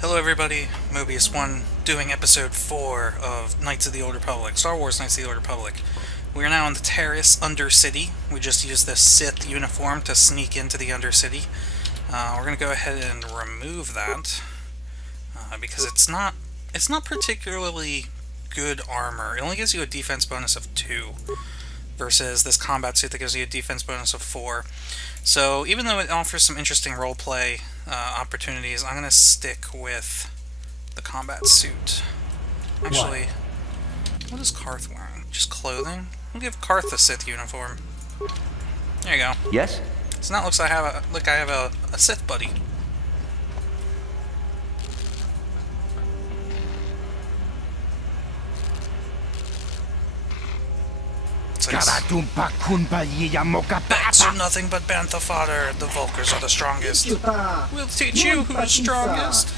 Hello everybody, Mobius1 doing episode 4 of Knights of the Old Republic, Star Wars Knights of the Old Republic. We are now in the Taris Undercity. We just used this Sith uniform to sneak into the Undercity. We're going to go ahead and remove that, because it's not particularly good armor. It only gives you a defense bonus of 2, versus this combat suit that gives you a defense bonus of 4. So even though it offers some interesting roleplay opportunities, I'm going to stick with the combat suit. Actually, what is Carth wearing? Just clothing? I'll give Carth a Sith uniform. There you go. Yes? So now it looks like I have a Sith buddy. Bats are nothing but bantha fodder. The Vulkars are the strongest. We'll teach you who's strongest.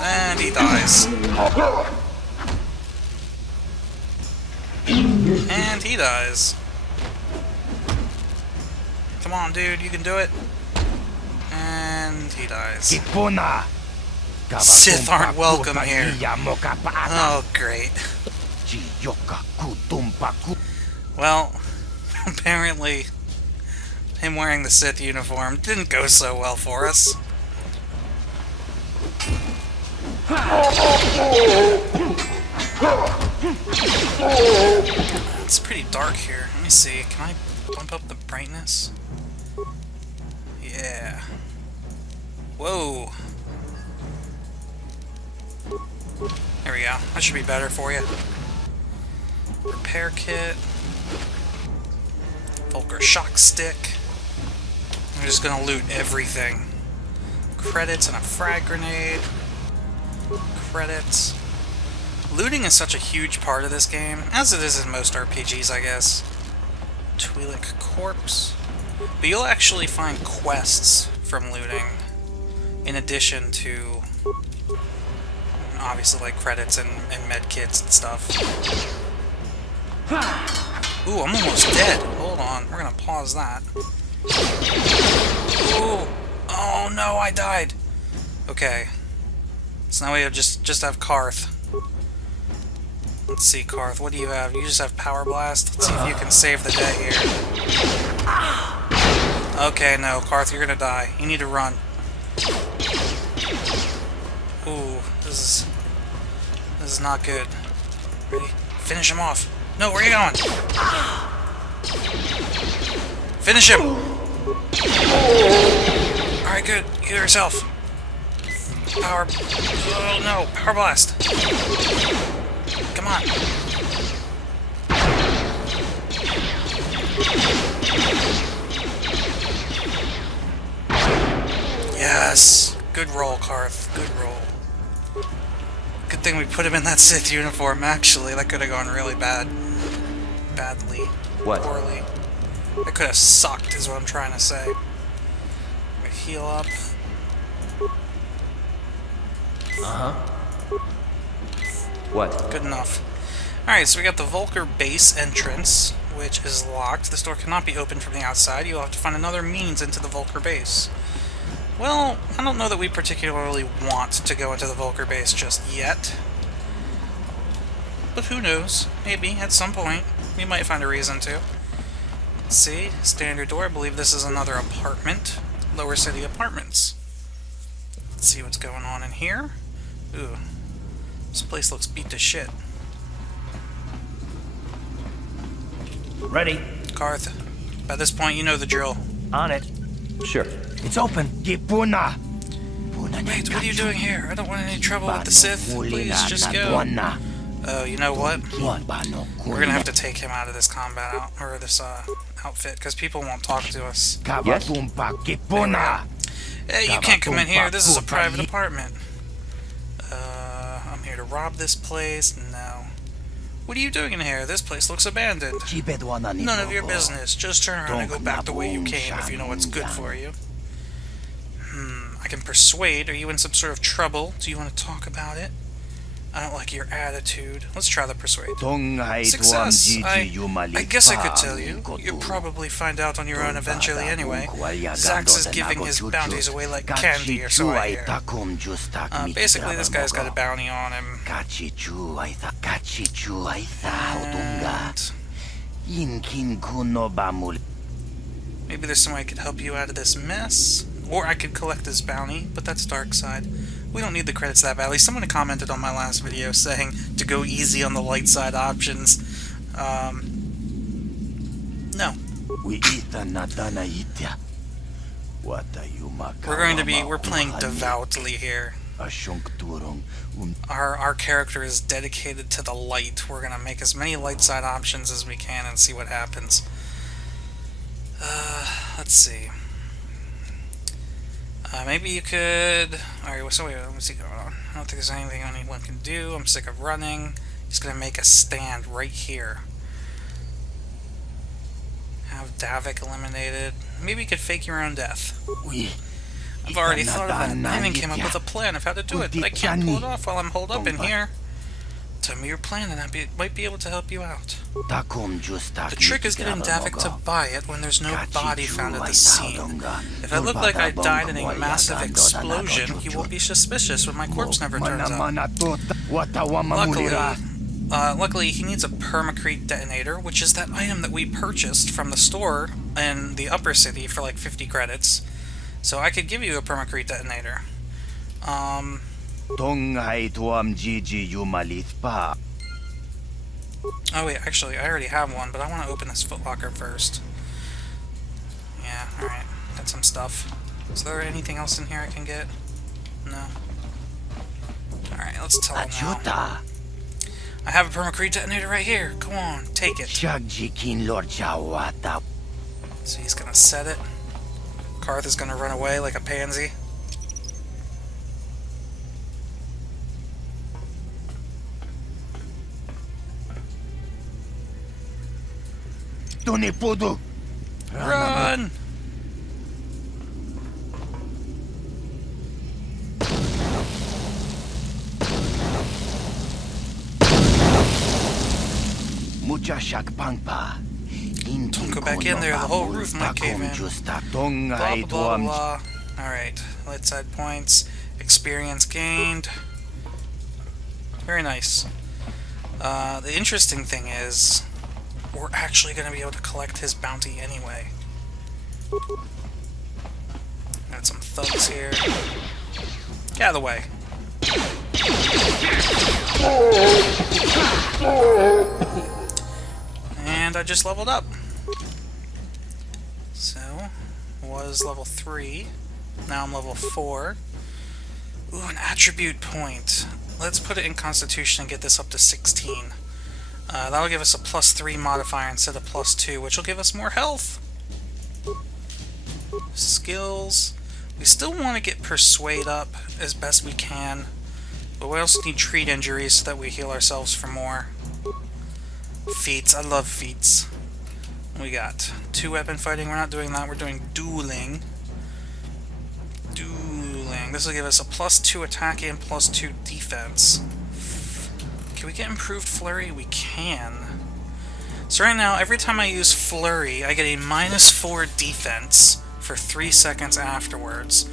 And he dies. And he dies. Come on, dude, you can do it. And he dies. Sith aren't welcome here. Oh, great. Well, apparently him wearing the Sith uniform didn't go so well for us. It's pretty dark here. Let me see. Can I bump up the brightness? Yeah. Whoa. There we go. That should be better for you. Repair kit. Vulkar shock stick. I'm just gonna loot everything. Credits and a frag grenade. Credits. Looting is such a huge part of this game, as it is in most RPGs, I guess. Twi'lek corpse. But you'll actually find quests from looting, in addition to, obviously, like credits and med kits and stuff. Ooh, I'm almost dead. Hold on, we're gonna pause that. Ooh. Oh no, I died. Okay. So now we have just have Carth. Let's see, Carth, what do you have? You just have Power Blast? Let's see if you can save the day here. Okay, no, Carth, you're gonna die. You need to run. Ooh, this is not good. Ready? Finish him off. No, where are you going? Finish him! Alright, good. Heal yourself. Power... Oh, no. Power Blast. Come on. Yes! Good roll, Carth. Good roll. Good thing we put him in that Sith uniform, actually. That could have gone really badly. What? Poorly. That could have sucked, is what I'm trying to say. We heal up. Uh-huh. What? Good enough. Alright, so we got the Vulkar base entrance, which is locked. This door cannot be opened from the outside. You'll have to find another means into the Vulkar base. Well, I don't know that we particularly want to go into the Vulkar base just yet. But who knows? Maybe, at some point, we might find a reason to. Let's see. Standard door. I believe this is another apartment. Lower City Apartments. Let's see what's going on in here. Ooh. This place looks beat to shit. Ready. Carth, by this point you know the drill. On it. Sure. It's open. Wait, what are you doing here? I don't want any trouble with the Sith. Please, just go. Oh, you know what? We're gonna have to take him out of this combat or this outfit, because people won't talk to us. Yes? Hey, you can't come in here. This is a private apartment. I'm here to rob this place. No. What are you doing in here? This place looks abandoned. None of your business. Just turn around and go back the way you came if you know what's good for you. I can persuade. Are you in some sort of trouble? Do you want to talk about it? I don't like your attitude. Let's try the persuade. Success! I guess I could tell you. You'll probably find out on your own eventually anyway. Zax is giving his bounties away like candy, or so I hear. Basically, this guy's got a bounty on him. And maybe there's some way I could help you out of this mess. Or I could collect his bounty, but that's dark side. We don't need the credits that badly. Someone commented on my last video saying to go easy on the light side options. No. We're playing devoutly here. Our character is dedicated to the light. We're gonna make as many light side options as we can and see what happens. Let's see. Maybe you could... Alright, so wait, let me see going on. I don't think there's anything anyone can do. I'm sick of running. He's gonna make a stand right here. Have Davik eliminated. Maybe you could fake your own death. I've already thought of it. I even came up with a plan of how to do it, but I can't pull it off while I'm holed up in here. Tell me your plan and I might be able to help you out. The trick is getting Davik to buy it when there's no body found at the scene. If I look like I died in a massive explosion, he won't be suspicious when my corpse never turns up. Luckily, he needs a permacrete detonator, which is that item that we purchased from the store in the upper city for like 50 credits. So I could give you a permacrete detonator. Oh wait, actually, I already have one, but I want to open this footlocker first. Yeah, alright. Got some stuff. Is there anything else in here I can get? No. Alright, let's tell him now. I have a permacrete detonator right here. Come on, take it. So he's gonna set it. Carth is gonna run away like a pansy. Run! Don't go back in there, the whole roof might cave in. Blah, blah, blah, blah. Alright, light side points, experience gained. Very nice. The interesting thing is, we're actually going to be able to collect his bounty anyway. Got some thugs here. Get out of the way. And I just leveled up. So, was level 3. Now I'm level 4. Ooh, an attribute point. Let's put it in Constitution and get this up to 16. That'll give us a +3 modifier instead of +2, which will give us more health. Skills. We still want to get Persuade up as best we can, but we also need treat injuries so that we heal ourselves for more. Feats. I love feats. We got 2 weapon fighting. We're not doing that. We're doing dueling. This will give us a +2 attack and +2 defense. Can we get improved flurry? We can. So right now, every time I use flurry, I get a -4 defense for 3 seconds afterwards.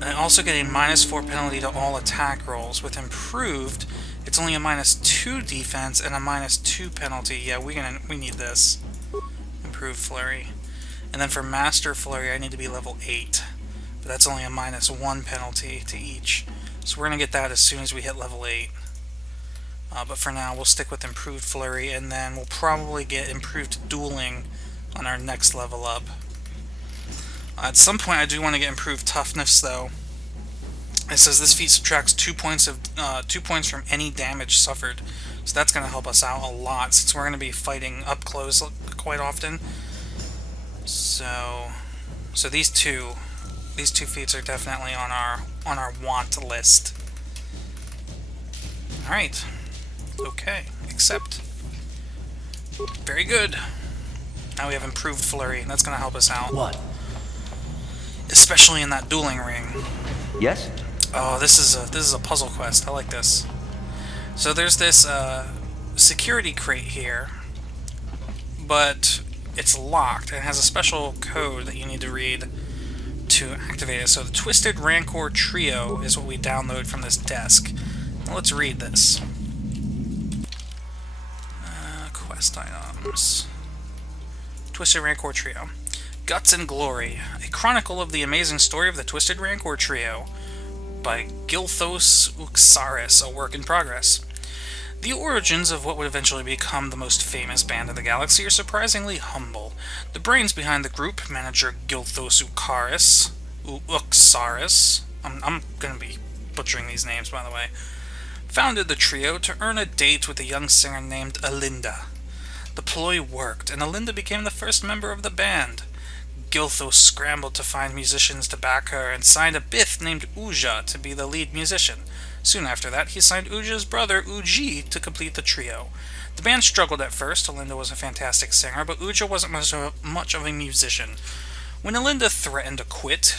And I also get a -4 penalty to all attack rolls. With improved, it's only a -2 defense and a -2 penalty. Yeah, we need this. Improved flurry. And then for master flurry, I need to be level 8. But that's only a -1 penalty to each. So we're going to get that as soon as we hit level 8. But for now, we'll stick with improved flurry, and then we'll probably get improved dueling on our next level up. At some point, I do want to get improved toughness, though. It says this feat subtracts 2 points from any damage suffered, so that's going to help us out a lot since we're going to be fighting up close quite often. So these two feats are definitely on our want list. All right. Okay, accept. Very good. Now we have improved flurry, and that's going to help us out. What? Especially in that dueling ring. Yes? Oh, this is a puzzle quest. I like this. So there's this security crate here, but it's locked and it has a special code that you need to read to activate it. So the Twisted Rancor Trio is what we download from this desk. Now let's read this. Quest items. Twisted Rancor Trio. Guts and Glory. A chronicle of the amazing story of the Twisted Rancor Trio by Gilthos Uxaris, a work in progress. The origins of what would eventually become the most famous band in the galaxy are surprisingly humble. The brains behind the group, manager Gilthos Uxaris, I'm going to be butchering these names, by the way, founded the trio to earn a date with a young singer named Alinda. The ploy worked, and Alinda became the first member of the band. Gilthos scrambled to find musicians to back her and signed a Bith named Uja to be the lead musician. Soon after that, he signed Uja's brother, Uji, to complete the trio. The band struggled at first. Alinda was a fantastic singer, but Uja wasn't much of a musician. When Alinda threatened to quit,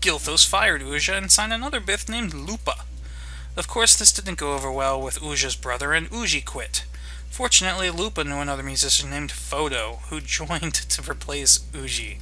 Gilthos fired Uja and signed another Bith named Lupa. Of course, this didn't go over well with Uja's brother, and Uji quit. Fortunately, Lupa knew another musician named Photo, who joined to replace Uji.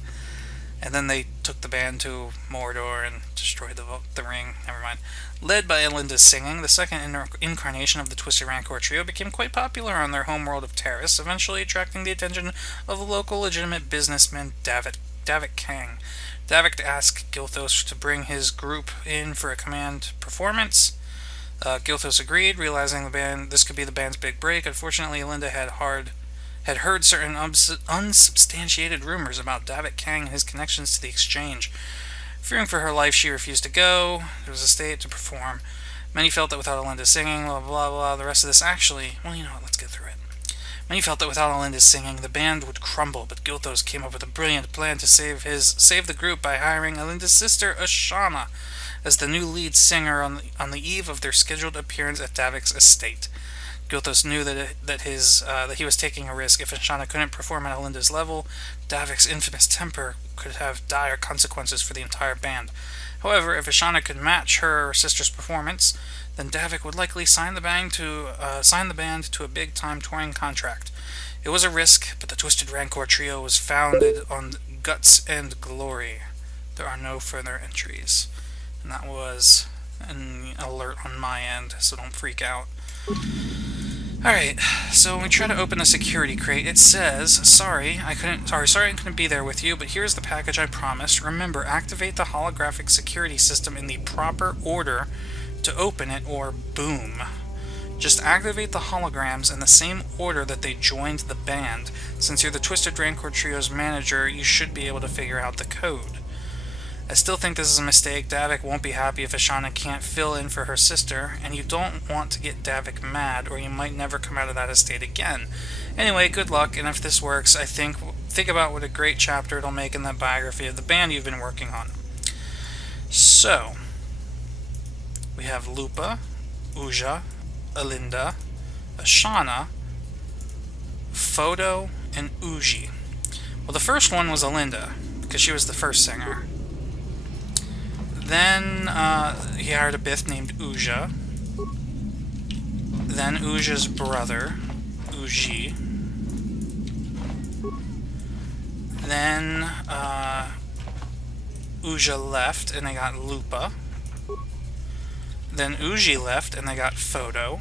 And then they took the band to Mordor and destroyed the ring. Never mind. Led by Alinda's singing, the second incarnation of the Twisted Rancor Trio became quite popular on their homeworld of Taris, eventually attracting the attention of the local legitimate businessman Davik Kang. Davik asked Gilthos to bring his group in for a command performance. Gilthos agreed, realizing this could be the band's big break. Unfortunately, Alinda had heard certain unsubstantiated rumors about Davik Kang and his connections to the exchange. Fearing for her life, she refused to go. There was a state to perform. Many felt that without Alinda singing, blah, blah, blah, the rest of this actually... Well, you know what, let's get through it. Many felt that without Alinda singing, the band would crumble, but Gilthos came up with a brilliant plan to save the group by hiring Alinda's sister, Ashana, as the new lead singer on the eve of their scheduled appearance at Davik's estate. Gilthos knew that he was taking a risk. If Ashana couldn't perform at Alinda's level, Davik's infamous temper could have dire consequences for the entire band. However, if Ashana could match her sister's performance, then Davik would likely sign the band to a big-time touring contract. It was a risk, but the Twisted Rancor Trio was founded on Guts and Glory. There are no further entries. And that was an alert on my end, so don't freak out. Alright, so when we try to open the security crate, it says, sorry I couldn't be there with you, but here's the package I promised. Remember, activate the holographic security system in the proper order to open it, or boom. Just activate the holograms in the same order that they joined the band. Since you're the Twisted Rancor Trio's manager, you should be able to figure out the code. I still think this is a mistake. Davik won't be happy if Ashana can't fill in for her sister, and you don't want to get Davik mad, or you might never come out of that estate again. Anyway, good luck, and if this works, I think about what a great chapter it'll make in that biography of the band you've been working on. So, we have Lupa, Uja, Alinda, Ashana, Photo, and Uji. Well, the first one was Alinda, because she was the first singer. Then he hired a Bith named Uja. Then Uja's brother, Uji. Then Uja left and they got Lupa. Then Uji left and they got Photo.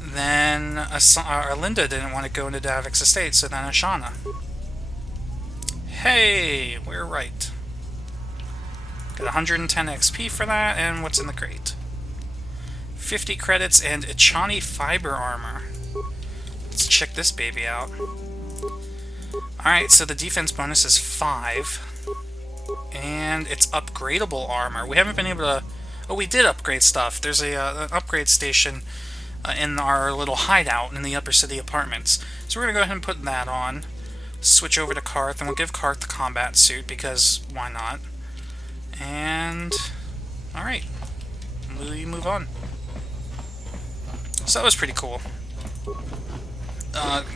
Then Alinda didn't want to go into Davik's estate, so then Ashana. Hey, we're right. Got 110 XP for that, and what's in the crate? 50 credits and Echani fiber armor. Let's check this baby out. Alright, so the defense bonus is 5. And it's upgradable armor. We haven't been able to... Oh, we did upgrade stuff. There's an upgrade station in our little hideout in the Upper City apartments. So we're going to go ahead and put that on. Switch over to Carth, and we'll give Carth the combat suit, because why not? And... alright. We move on. So that was pretty cool.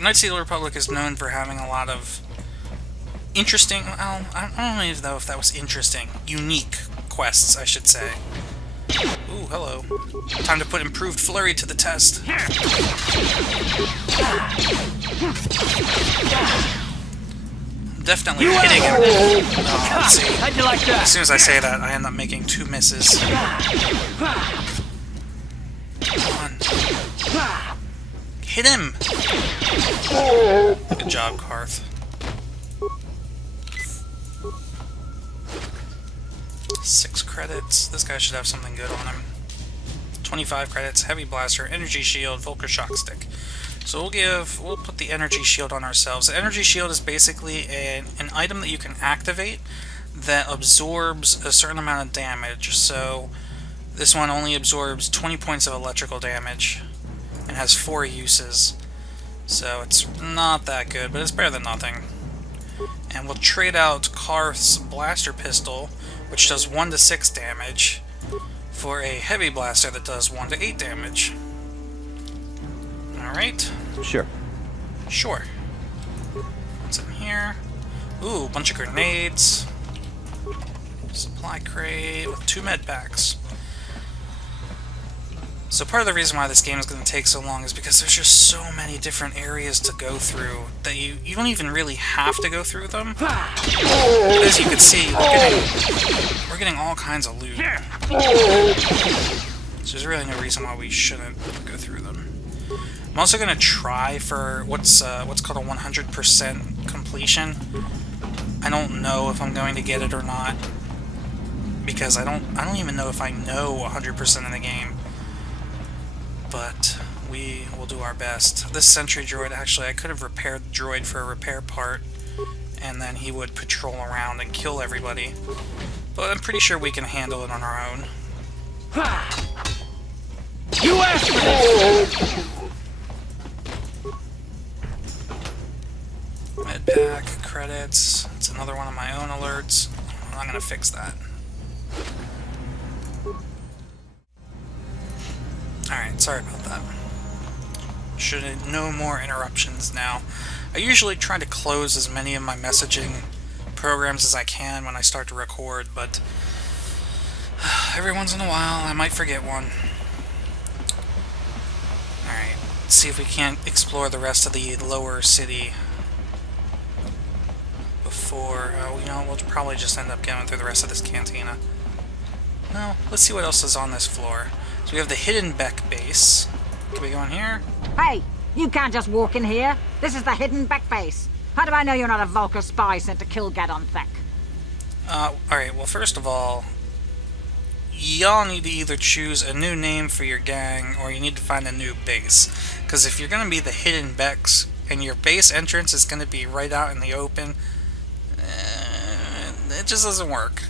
Knights of the Old Republic is known for having a lot of interesting... well, I don't know if that was interesting. Unique quests, I should say. Ooh, hello. Time to put improved flurry to the test. Definitely hitting him. Oh, let's see. How'd you like that? As soon as I say that, I end up making 2 misses. Come on. Hit him! Good job, Carth. 6 credits. This guy should have something good on him. 25 credits, heavy blaster, energy shield, Volker shock stick. So we'll put the energy shield on ourselves. The energy shield is basically an item that you can activate that absorbs a certain amount of damage. So this one only absorbs 20 points of electrical damage and has 4 uses. So it's not that good, but it's better than nothing. And we'll trade out Carth's blaster pistol, which does 1 to 6 damage, for a heavy blaster that does 1 to 8 damage. Alright. Sure. Sure. What's in here? Ooh, bunch of grenades. Supply crate with 2 med packs. So part of the reason why this game is going to take so long is because there's just so many different areas to go through that you don't even really have to go through them. But as you can see, we're getting all kinds of loot. So there's really no reason why we shouldn't go through them. I'm also going to try for what's called a 100% completion. I don't know if I'm going to get it or not, because I don't even know if I know 100% of the game. But we will do our best. This sentry droid, actually, I could have repaired the droid for a repair part, and then he would patrol around and kill everybody. But I'm pretty sure we can handle it on our own. You asked for this! Medpack, credits. It's another one of my own alerts. I'm gonna fix that. Alright, sorry about that. Should no more interruptions now. I usually try to close as many of my messaging programs as I can when I start to record, but every once in a while I might forget one. Alright, let's see if we can't explore the rest of the lower city before, you know, we'll probably just end up going through the rest of this cantina. No, let's see what else is on this floor. So we have the Hidden Beck base. Can we go in here? Hey, you can't just walk in here. This is the Hidden Beck base. How do I know you're not a Vulcan spy sent to kill Gadon Thek? Alright, well, first of all, y'all need to either choose a new name for your gang, or you need to find a new base. Because if you're going to be the Hidden Becks, and your base entrance is going to be right out in the open, it just doesn't work.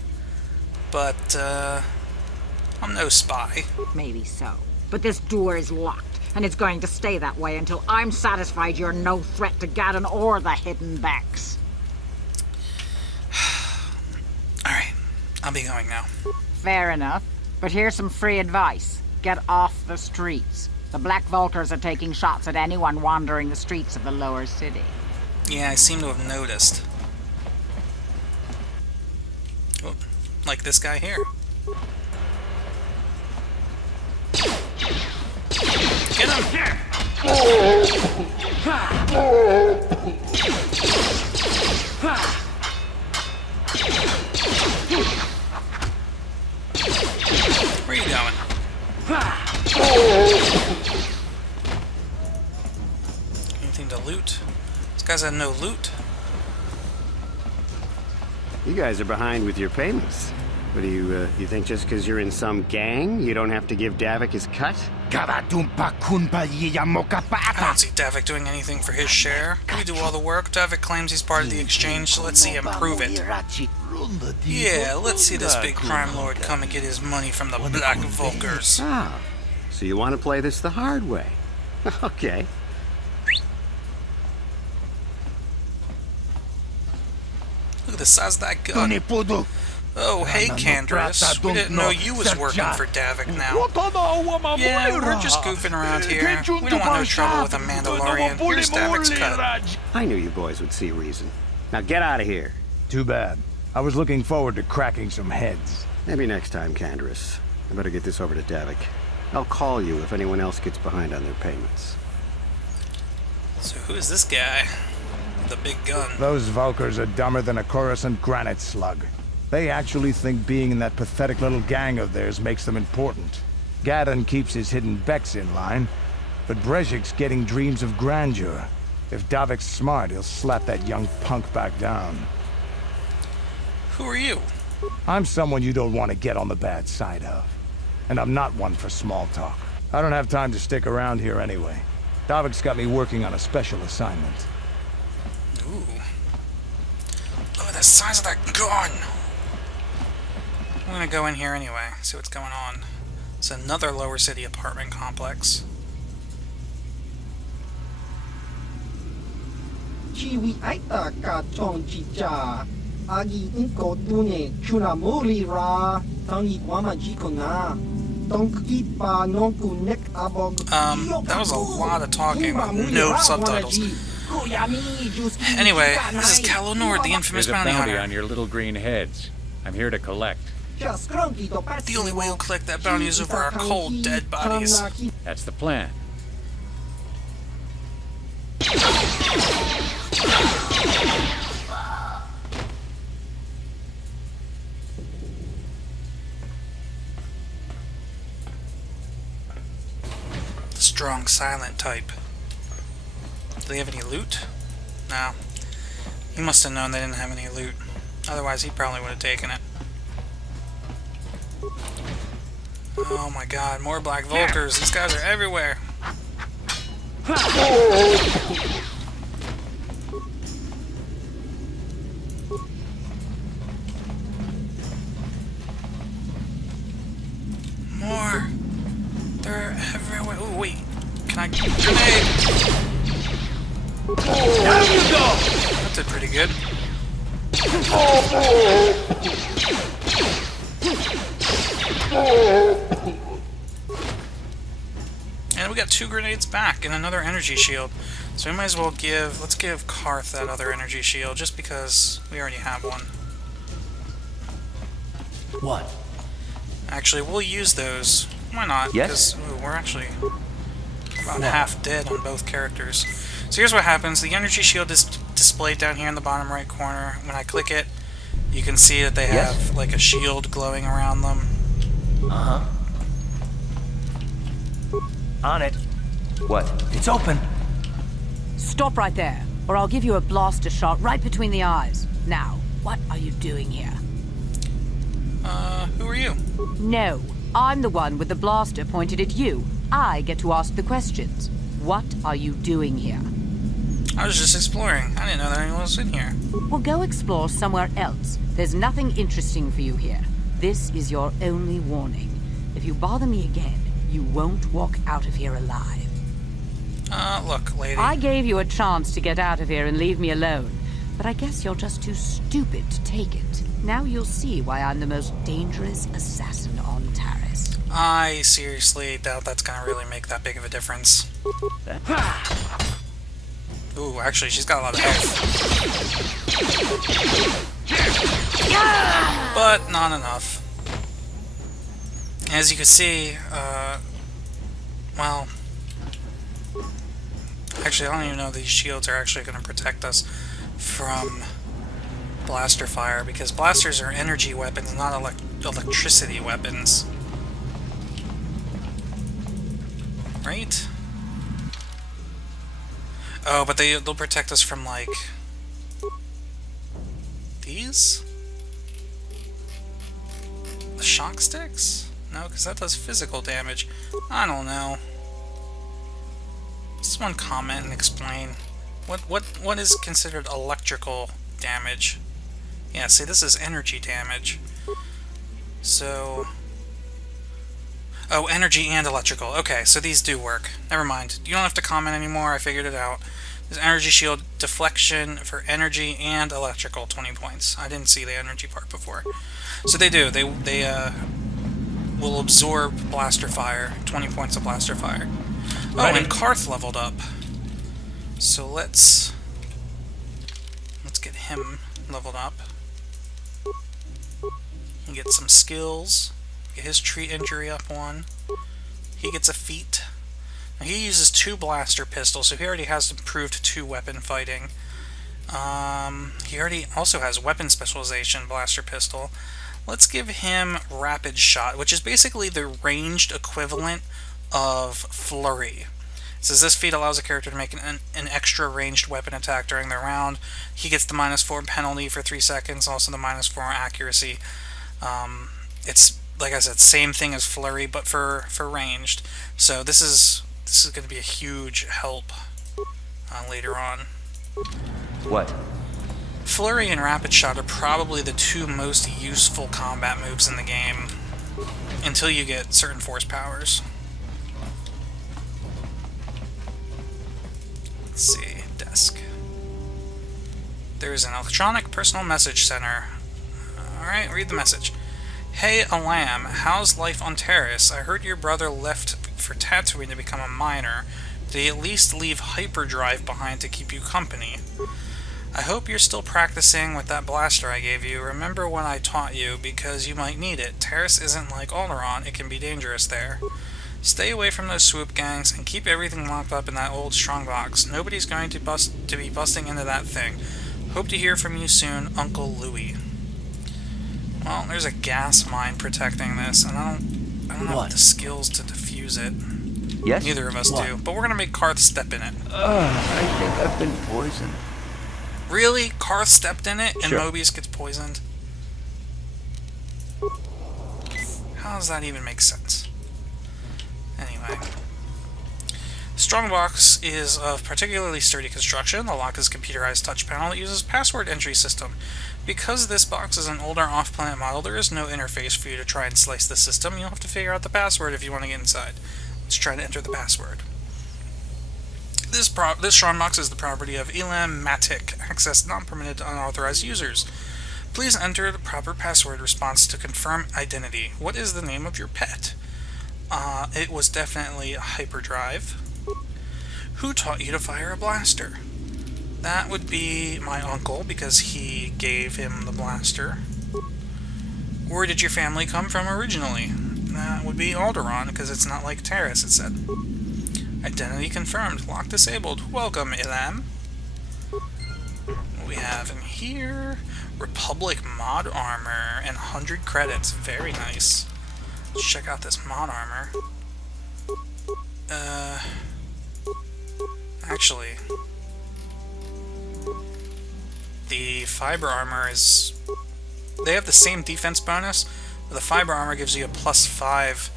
But, I'm no spy. Maybe so. But this door is locked, and it's going to stay that way until I'm satisfied you're no threat to Gadon or the Hidden Becks. Alright, I'll be going now. Fair enough. But here's some free advice. Get off the streets. The Black Vultures are taking shots at anyone wandering the streets of the lower city. Yeah, I seem to have noticed. Oh, like this guy here. Get him! Where are you going? Anything to loot? This guy's had no loot. You guys are behind with your payments. What do you think just because you're in some gang, you don't have to give Davik his cut? I don't see Davik doing anything for his share. We do all the work. Davik claims he's part of the exchange, so let's see him prove it. Yeah, let's see this big crime lord come and get his money from the Black Vulkars. Ah, so you want to play this the hard way? Okay. Look at the size of that gun. Oh, hey, Candace. We didn't know you was working for Davik now. Yeah, we're just goofing around here. We don't want no trouble with a Mandalorian. Here's Davik's cut. I knew you boys would see reason. Now get out of here. Too bad. I was looking forward to cracking some heads. Maybe next time, Candace. I better get this over to Davik. I'll call you if anyone else gets behind on their payments. So who is this guy? The big gun. Those Vulkars are dumber than a Coruscant granite slug. They actually think being in that pathetic little gang of theirs makes them important. Gadon keeps his hidden Becks in line, but Brezhik's getting dreams of grandeur. If Davik's smart, he'll slap that young punk back down. Who are you? I'm someone you don't want to get on the bad side of. And I'm not one for small talk. I don't have time to stick around here anyway. Davik's got me working on a special assignment. Ooh. Look at the size of that gun! I'm gonna go in here anyway, see what's going on. It's another lower city apartment complex. Chiwi aita ka chong chicha. Agi inko tune chuna muri ra. Tangi wama jikona. Donkipa nonku nek abog. That was a lot of talking with no subtitles. Anyway, this is Kalonor, the infamous There's a bounty bounty hunter. on your little green heads. I'm here to collect. The only way we'll collect that bounty is over our cold, dead bodies. That's the plan. The strong, silent type. Do they have any loot? No. He must have known they didn't have any loot. Otherwise, he probably would have taken it. Oh my god, more Black Vulkars. These guys are everywhere. More. They're everywhere. Oh, wait. Can I... Grenade! Down you go! That did pretty good. And we got 2 grenades back and another energy shield. So we might as well give... Let's give Carth that other energy shield, just because we already have one. What? Actually, we'll use those. Why not? Yes? Because we're actually about half dead on both characters. So here's what happens. The energy shield is displayed down here in the bottom right corner. When I click it, you can see that they have like a shield glowing around them. Uh-huh. On it. What? It's open. Stop right there, or I'll give you a blaster shot right between the eyes. Now, what are you doing here? Who are you? No, I'm the one with the blaster pointed at you. I get to ask the questions. What are you doing here? I was just exploring. I didn't know that anyone was in here. Well, go explore somewhere else. There's nothing interesting for you here. This is your only warning. If you bother me again, you won't walk out of here alive. Look, lady. I gave you a chance to get out of here and leave me alone, but I guess you're just too stupid to take it. Now you'll see why I'm the most dangerous assassin on Taris. I seriously doubt that's gonna really make that big of a difference. Ooh, actually, she's got a lot of health. But not enough. As you can see, well... Actually, I don't even know if these shields are actually going to protect us from blaster fire, because blasters are energy weapons, not electricity weapons. Right? Oh, but they'll protect us from, like... these? The shock sticks? No, because that does physical damage. I don't know. Someone comment and explain. What is considered electrical damage? Yeah, see, this is energy damage. So... Oh, energy and electrical. Okay, so these do work. Never mind. You don't have to comment anymore, I figured it out. There's energy shield, deflection for energy and electrical, 20 points. I didn't see the energy part before. So they do. They will absorb blaster fire, 20 points of blaster fire. Oh, and Carth leveled up. So let's get him leveled up. And get some skills. Get his tree injury up 1. He gets a feat. Now, he uses 2 blaster pistols, so he already has improved 2 weapon fighting. He already also has weapon specialization, blaster pistol. Let's give him rapid shot, which is basically the ranged equivalent of flurry. It says this feat allows a character to make an extra ranged weapon attack during their round. He gets the -4 penalty for 3 seconds, also the -4 accuracy. It's, like I said, same thing as flurry, but for ranged. So this is going to be a huge help later on. What? Flurry and rapid shot are probably the 2 most useful combat moves in the game, until you get certain force powers. Let's see, desk. There's an electronic personal message center. Alright, read the message. Hey, Elam, how's life on Taris? I heard your brother left for Tatooine to become a miner. Did he at least leave hyperdrive behind to keep you company? I hope you're still practicing with that blaster I gave you. Remember when I taught you, because you might need it. Taris isn't like Alderaan, it can be dangerous there. Stay away from those swoop gangs, and keep everything locked up in that old strongbox. Nobody's going to be busting into that thing. Hope to hear from you soon, Uncle Louie. Well, there's a gas mine protecting this, and I don't have the skills to defuse it. Yes? Neither of us do, but we're gonna make Carth step in it. I think I've been poisoned. Really? Carth stepped in it, and Sure. Mobius gets poisoned? How does that even make sense? Anyway. Strongbox is of particularly sturdy construction. The lock is a computerized touch panel that uses password entry system. Because this box is an older off-planet model, there is no interface for you to try and slice the system. You'll have to figure out the password if you want to get inside. Let's try to enter the password. This strongbox is the property of Elam Matic. Access not permitted to unauthorized users. Please enter the proper password response to confirm identity. What is the name of your pet? It was definitely a hyperdrive. Who taught you to fire a blaster? That would be my uncle, because he gave him the blaster. Where did your family come from originally? That would be Alderaan, because it's not like Taris, it said. Identity confirmed. Lock disabled. Welcome, Elam. What we have in here? Republic mod armor and 100 credits. Very nice. Let's check out this mod armor. Actually, the fiber armor is... They have the same defense bonus, but the fiber armor gives you a +5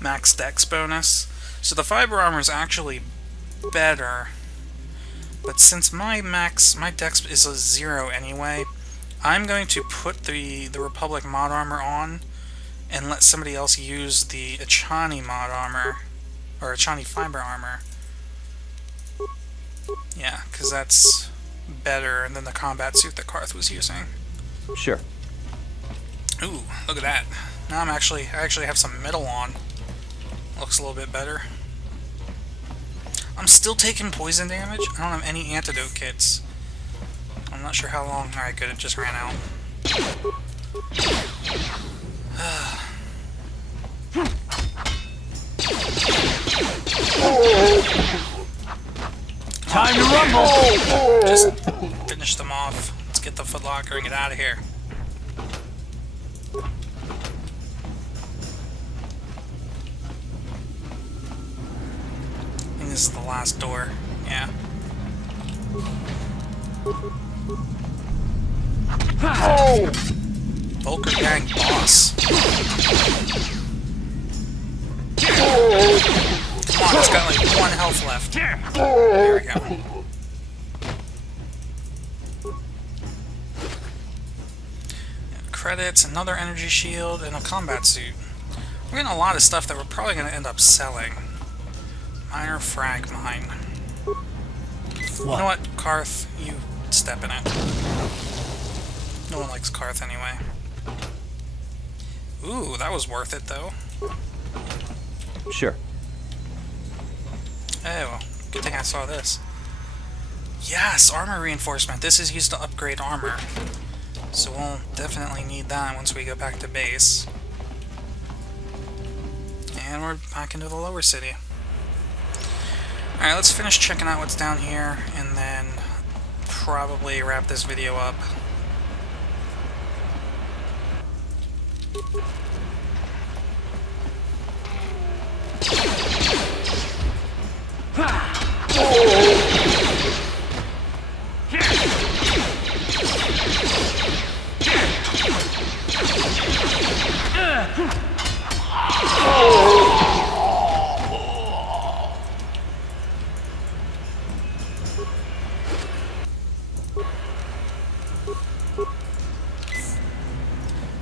max dex bonus. So the fiber armor is actually better, but since my dex is a 0 anyway, I'm going to put the Republic mod armor on and let somebody else use the Achani mod armor, or Achani fiber armor. Yeah, because that's better than the combat suit that Carth was using. Sure. Ooh, look at that. Now I actually have some metal on. Looks a little bit better. I'm still taking poison damage. I don't have any antidote kits. I'm not sure how long. Alright, good, it just ran out. Time to rumble! Just finish them off. Let's get the footlocker and get out of here. I think this is the last door. Yeah. Volker Gang boss. Come on, it's got like 1 health left. There we go. Credits, another energy shield, and a combat suit. We're getting a lot of stuff that we're probably going to end up selling. Minor frag mine. You know what, Carth? You step in it. No one likes Carth anyway. Ooh, that was worth it, though. Sure. Oh, well, good thing I saw this. Yes, armor reinforcement. This is used to upgrade armor. So we'll definitely need that once we go back to base. And we're back into the lower city. Alright, let's finish checking out what's down here, and then probably wrap this video up.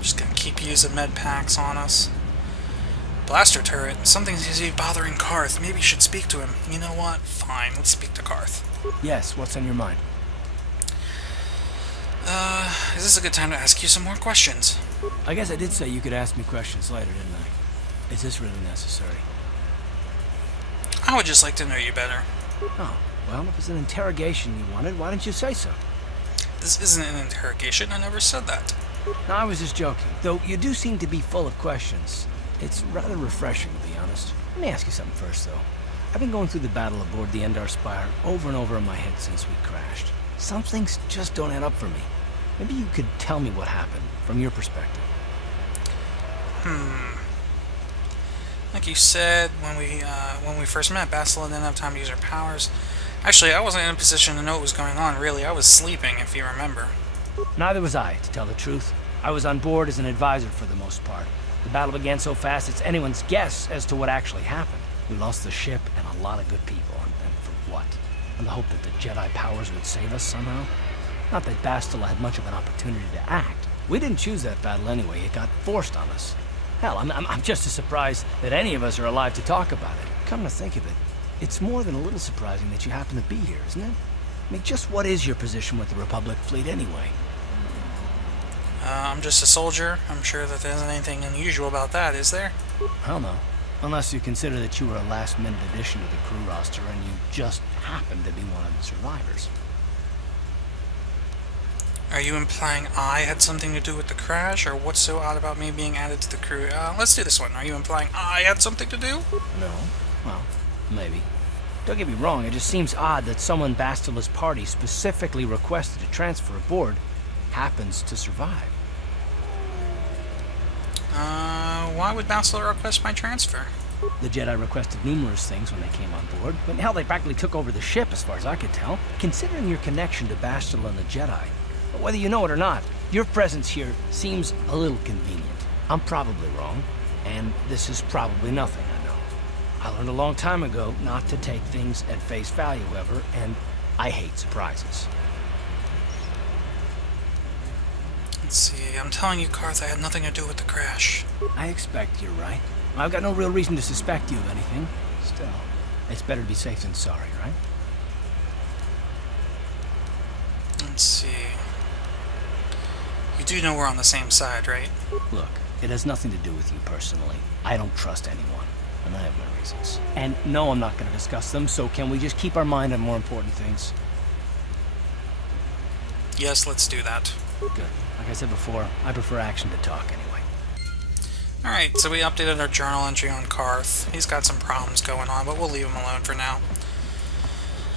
Just gonna keep using med packs on us. Blaster turret. Something seems to be bothering Carth. Maybe you should speak to him. You know what? Fine, let's speak to Carth. Yes, what's on your mind? Is this a good time to ask you some more questions? I guess I did say you could ask me questions later, didn't I? Is this really necessary? I would just like to know you better. Oh, well, if it's an interrogation you wanted, why didn't you say so? This isn't an interrogation. I never said that. No, I was just joking. Though you do seem to be full of questions. It's rather refreshing, to be honest. Let me ask you something first, though. I've been going through the battle aboard the Endar Spire over and over in my head since we crashed. Some things just don't add up for me. Maybe you could tell me what happened, from your perspective. Like you said, when we first met, Bastila didn't have time to use her powers. Actually, I wasn't in a position to know what was going on, really. I was sleeping, if you remember. Neither was I, to tell the truth. I was on board as an advisor for the most part. The battle began so fast it's anyone's guess as to what actually happened. We lost the ship and a lot of good people, and for what? In the hope that the Jedi powers would save us somehow? Not that Bastila had much of an opportunity to act. We didn't choose that battle anyway, it got forced on us. Hell, I'm just as surprised that any of us are alive to talk about it. Come to think of it, it's more than a little surprising that you happen to be here, isn't it? I mean, just what is your position with the Republic fleet anyway? I'm just a soldier. I'm sure that there isn't anything unusual about that, is there? Hell no. Unless you consider that you were a last-minute addition to the crew roster and you just happened to be one of the survivors. Are you implying I had something to do with the crash, or what's so odd about me being added to the crew? Let's do this one. Are you implying I had something to do? No. Well, maybe. Don't get me wrong, it just seems odd that someone Bastila's party specifically requested to transfer aboard happens to survive. Why would Bastila request my transfer? The Jedi requested numerous things when they came on board. But hell, they practically took over the ship, as far as I could tell. Considering your connection to Bastila and the Jedi, whether you know it or not, your presence here seems a little convenient. I'm probably wrong, and this is probably nothing, I know. I learned a long time ago not to take things at face value ever, and I hate surprises. Let's see, I'm telling you, Carth, I had nothing to do with the crash. I expect you're right. I've got no real reason to suspect you of anything. Still, it's better to be safe than sorry, right? Let's see. You do know we're on the same side, right? Look, it has nothing to do with you personally. I don't trust anyone, and I have my reasons. And no, I'm not going to discuss them, so can we just keep our mind on more important things? Yes, let's do that. Good. Like I said before, I prefer action to talk anyway. Alright, so we updated our journal entry on Carth. He's got some problems going on, but we'll leave him alone for now.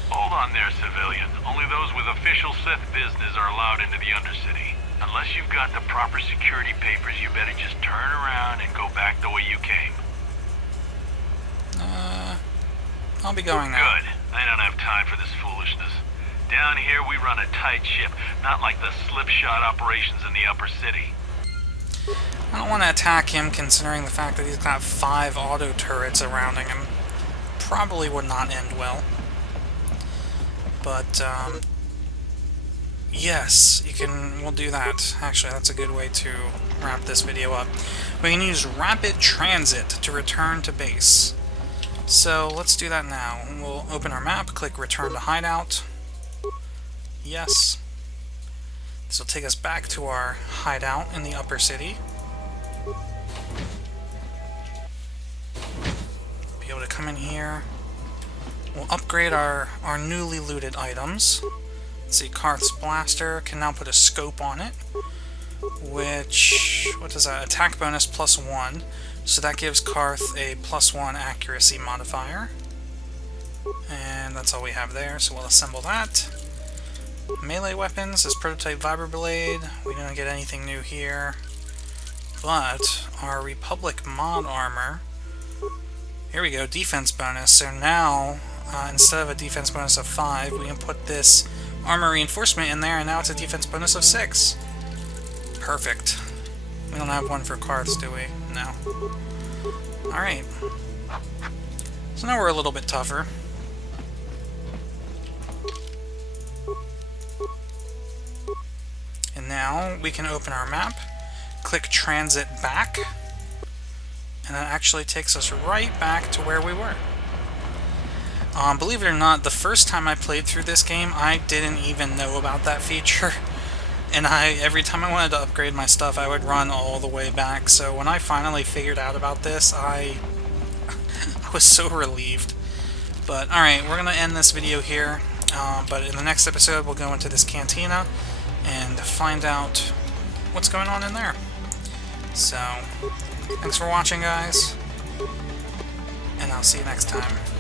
Hold on there, civilian. Only those with official Sith business are allowed into the Undercity. Unless you've got the proper security papers, you better just turn around and go back the way you came. I'll be going now. Good. I don't have time for this foolishness. Down here, we run a tight ship, not like the slipshod operations in the upper city. I don't want to attack him, considering the fact that he's got 5 auto turrets surrounding him. Probably would not end well. But, yes, we'll do that. Actually, that's a good way to wrap this video up. We can use rapid transit to return to base. So, let's do that now. We'll open our map, click return to hideout. Yes. This will take us back to our hideout in the upper city. Be able to come in here. We'll upgrade our newly looted items. Let's see, Carth's blaster can now put a scope on it. Which, what is that? Attack bonus +1. So that gives Carth a +1 accuracy modifier. And that's all we have there, so we'll assemble that. Melee weapons is prototype Vibroblade. We didn't get anything new here. But our Republic mod armor, here we go, defense bonus. So now, instead of a defense bonus of 5, we can put this armor reinforcement in there, and now it's a defense bonus of 6. Perfect. We don't have one for Carths, do we? No. Alright. So now we're a little bit tougher. And now we can open our map, click transit back, and that actually takes us right back to where we were. Believe it or not, the first time I played through this game, I didn't even know about that feature. And every time I wanted to upgrade my stuff, I would run all the way back. So when I finally figured out about this, I was so relieved. But alright, we're going to end this video here. But in the next episode, we'll go into this cantina and find out what's going on in there. So, thanks for watching, guys. And I'll see you next time.